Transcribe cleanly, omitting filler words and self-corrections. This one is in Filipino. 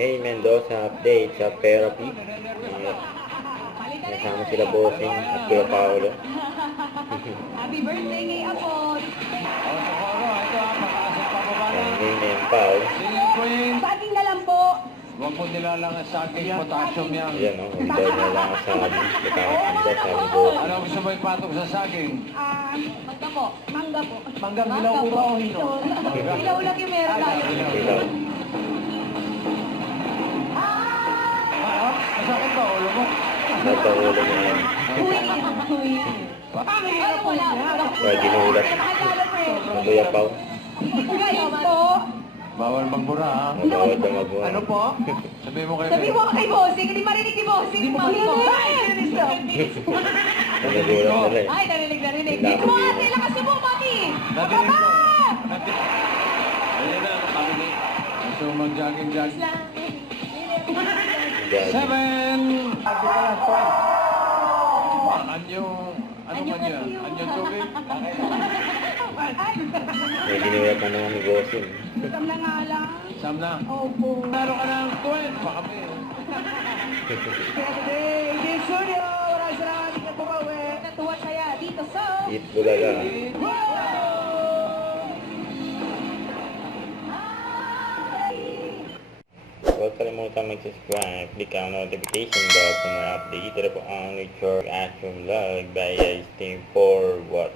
May Mendoza update sa therapy. Nasama sila Bossing at Kuya Paolo. Happy birthday kay Apol! Ngayon na yung Pao. Saging na lang po! Huwag mo nilalang ang saging potassium yan. Ayan o, huwag daw na lang sa amin. Nakakatinda sa amin Bossing. Ano gusto mo ipatok sa saging? Mangga po. Mangga po. Manggang dilaw po ba o hino? Ilaw lang yung meron tayo. Ilaw. Masakit ba ulo mo? Nagpahulo mo yan. Uy! Ano mo lang? Kaya ginulat. Ang Kuya Pao. Guys po! Bawal magbura ha? Mabawal na magmura. Ano po? Sabi mo kay Sabi mo kay Bossing, hindi marinig ni Bossing. Hindi mo marinig. Nagulat nila eh. Ay, narinig. Dito mo ate, lakas niyo po, mami! Nadinig ko. Ayun na, nakabinig. So mag-jogging-jogging. Yan. 7! Ano man yan? Anyo tubig? May ginulat na naman ni Bossing. Isang na nga lang. Sam na. Opo. Naro ka ng 12. Baka kami. Hey, Studio! Maraming salamat sa pumawi. Natuwa saya dito sa... Eat Bulaga. Huwag kalimutan mag-subscribe, click ang notification bell para update ito po ang Nature Action Vlog by Steam for what?